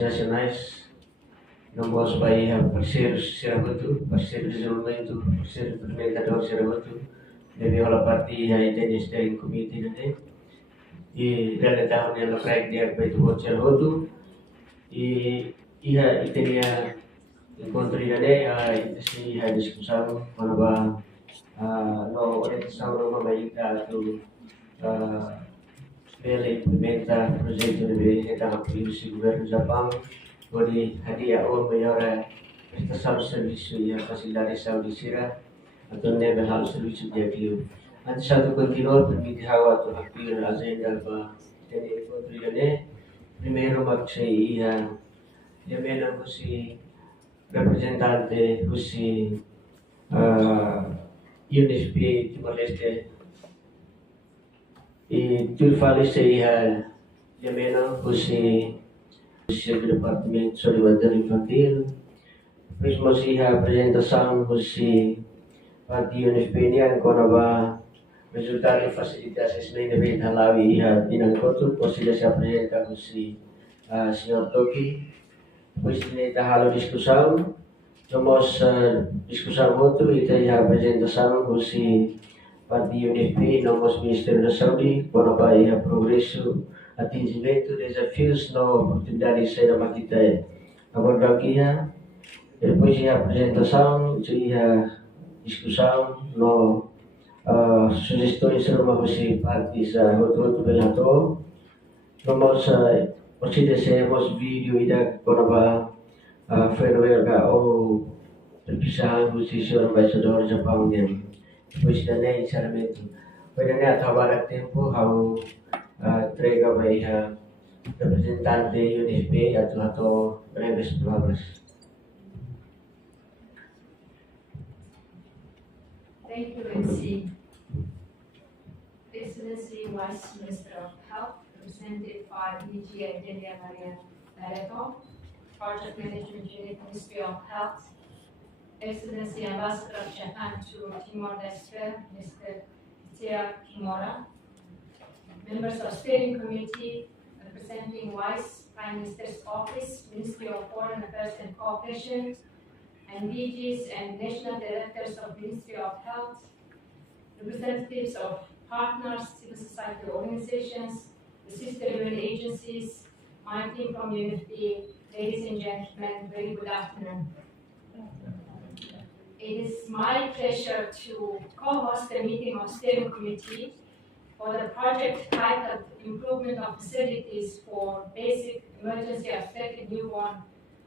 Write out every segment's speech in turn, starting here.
nacionais, nomos by parceiros Siragutu, parceiro de desenvolvimento, parceiro implementador Siragutu, deve rola parte aí tem steering committee né, e dari tahun yang lepas dia baik tu Siragutu, e tinha encontro né, itu sih diskusão mana ba no orientação no mamaita tu ela implementa projeto de então o governo Japão onde hadiah ou melhora prestação de serviço e a facilidade de saúde sira atau nível hal serviço Diretivu. Antes satu continuo permite hawa tu hakir agenda ba tene encontro né primeiro maksai ia mena husi representante husi UNFPA Timor-Leste e tudo fala isso aí ia mena husi do Departamento de Saúde Infantil, depois masih a apresentação husi parte UNFPA nian kona ba resultado de facilitações na nível halawi ia Enkontru, consiga se apresenta husi Senhor Toki. Depois de halo discussão, somos discussão outro e tem a apresentação husi parte UNFPA, nomos Ministério da Saúde, kona ba ia progresso atingimento desafios no oportunidade de ser uma kita abordar aqui depois de apresentação de discussão no sugestões sobre uma partes outro relator vamos você desejamos vídeo ida para farewell ou perpisahan você senhor Embaixadór Japaun depois da encerramento pwede na acabar tempo how entrega by representante UNFPA atau breves palabras. Thank you, MC. Excellency Vice-Ministru of Health, represented by DG Delia Maria Director, Project Management Unit, Ministry of Health, Excellency Ambassador of Japan to Timor-Leste, Mr. Kimura, members of Steering Committee representing Vice Prime Minister's Office, Ministry of Foreign Affairs and Cooperation, and DGs and National Directors of Ministry of Health, representatives of partners, civil society organizations, the sister UN agencies, my team from UNFPA, ladies and gentlemen, very good afternoon. It is my pleasure to co-host the meeting of Steering Committee for the project titled Improvement of Facilities for Basic Emergency Obstetric Newborn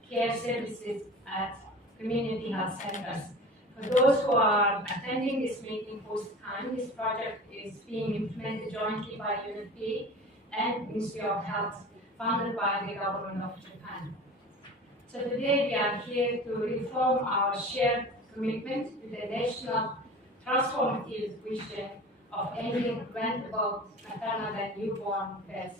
Care Services at Community Health Centers. For those who are attending this meeting first time, this project is being implemented jointly by UNFPA and Ministry of Health, funded by the government of Japan. So today we are here to reform our shared commitment to the national transformative vision of ending preventable maternal and newborn deaths.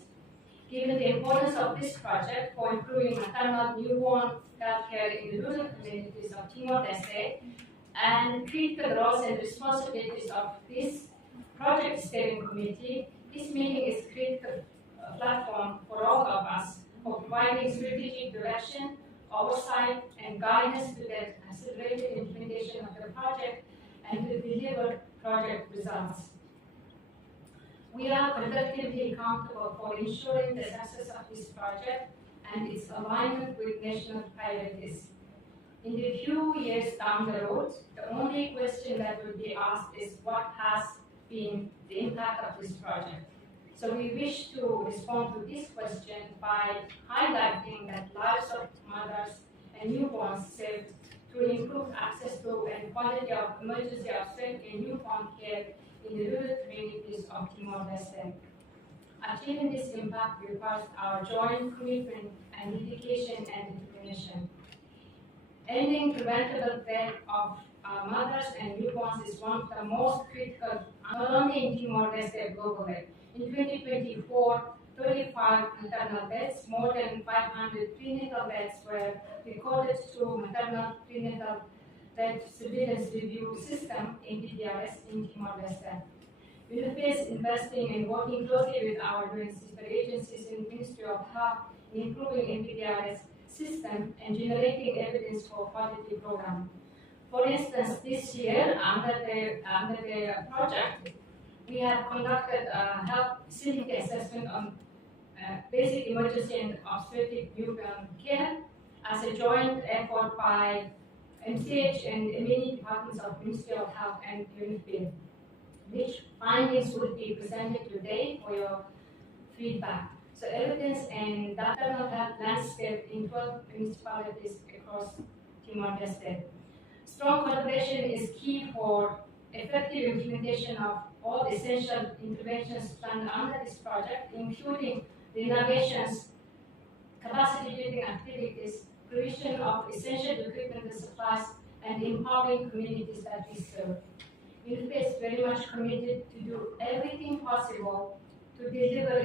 Given the importance of this project for improving maternal newborn health care in the rural communities of Timor-Leste and critical roles and responsibilities of this project steering committee, this meeting is a critical platform for all of us for providing strategic direction, oversight, and guidance to the accelerated implementation of the project and to deliver project results. We are collectively accountable for ensuring the success of this project and its alignment with national priorities. In the few years down the road, the only question that will be asked is what has been the impact of this project. So we wish to respond to this question by highlighting that lives of mothers and newborns saved through improved access to and quality of emergency obstetric and newborn care in the rural communities of Timor-Leste. Achieving this impact requires our joint commitment and dedication and determination. Ending preventable death of mothers and newborns is one of the most critical, not only in Timor-Leste globally. In 2024, 35 maternal deaths, more than 500 prenatal deaths were recorded through maternal prenatal death surveillance review system in PDRS in Timor-Leste. UNFPA is investing and working closely with our sister agencies in the Ministry of Health improving NPDRS system and generating evidence for quality program. For instance, this year, under the project, we have conducted a health facility assessment on basic emergency and obstetric newborn care as a joint effort by MCH and many departments of Ministry of Health and UNFPA, which findings would be presented today for your feedback. So evidence and data health landscape in 12 municipalities across Timor-Leste. Strong collaboration is key for effective implementation of all essential interventions planned under this project, including renovations, capacity building activities, provision of essential equipment and supplies, and empowering communities that we serve. UNFPA is very much committed to do everything possible to deliver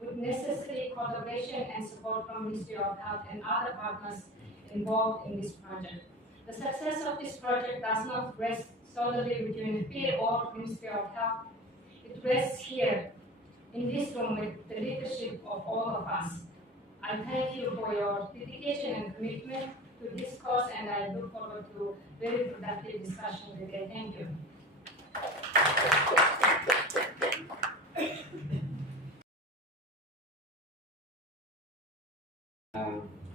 with necessary collaboration and support from Ministry of Health and other partners involved in this project. The success of this project does not rest solely with UNFPA or Ministry of Health. It rests here in this room with the leadership of all of us. I thank you for your dedication and commitment to this cause, and I look forward to very productive discussion today. Thank you.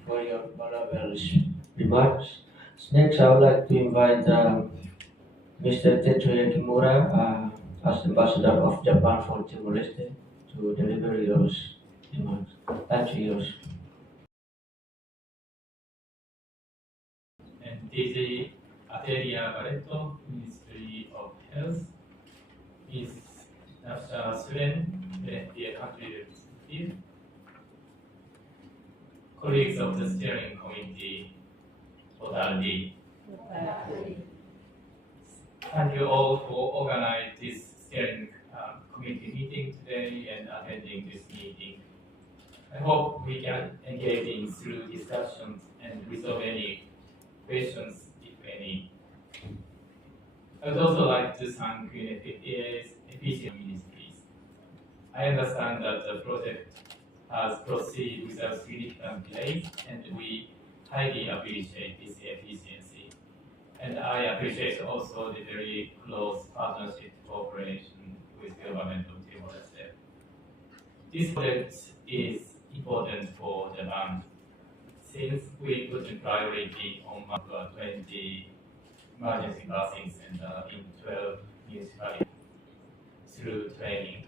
For your valuable remarks. Next, I would like to invite Mr. Tetsuya Kimura, as Ambassador of Japan for Timor-Leste, to deliver your remarks. Thank you. And DG Ateria Barreto, Ministry of Health, Ms. Nafsha Suren, the country representative, colleagues of the steering committee, OTARD. Thank you all for organizing this steering committee meeting today and attending this meeting. I hope we can engage in through discussions and resolve any questions, if any. I would also like to thank UNFPA's efficient ministries. I understand that the project has proceeded without significant delays, and we highly appreciate this efficiency. And I appreciate also the very close partnership cooperation with the government of Timor-Leste. This project is important for Japan, since we put in priority on 20 emergency birthing centers in 12 municipalities through training.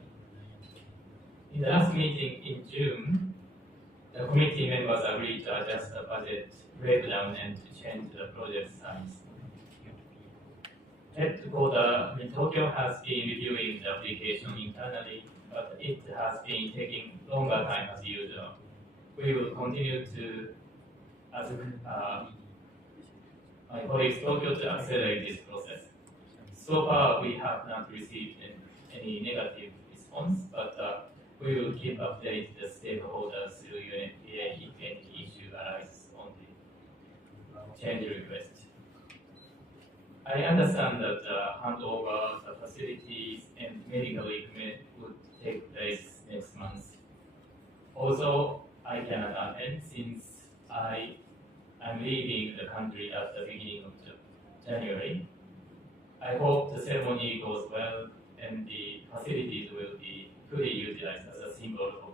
In the last meeting in June, the committee members agreed to adjust the budget breakdown and to change the project size. Headquarters in Tokyo has been reviewing the application internally, but it has been taking longer time as usual. We will continue to ask my colleagues Tokyo to accelerate this process. So far, we have not received any negative response, but we will keep update the stakeholders through UNFPA if any issue arises on the change request. I understand that handover the facilities and medical equipment would take place next month. Although I cannot attend since I am leaving the country at the beginning of January, I hope the ceremony goes well and the facilities will be fully utilized as a symbol of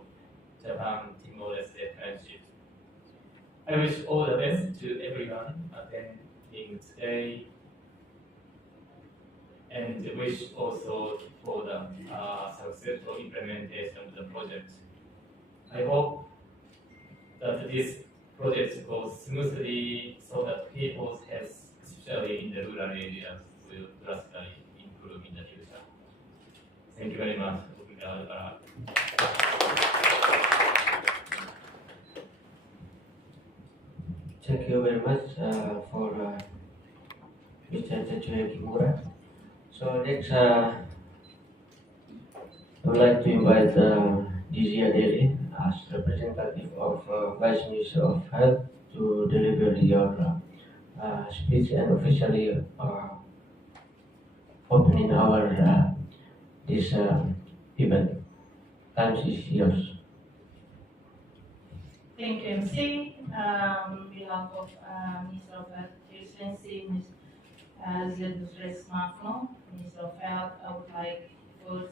Japan-Timor-Leste friendship. I wish all the best to everyone attending today, and wish also for the successful implementation of the project. I hope that this project goes smoothly so that people's health, especially in the rural areas, will drastically improve in the future. Thank you very much. Thank you very much for Mr. Tetsuya Kimura. So next, I would like to invite DG Adeli as representative of Vice-Ministru of Health to deliver your speech and officially opening our this event. Time is yours. Thank you, MC. On behalf of Minister of Health, Excellency, Ms. Zedus Resmafno, Minister of Health, I would like first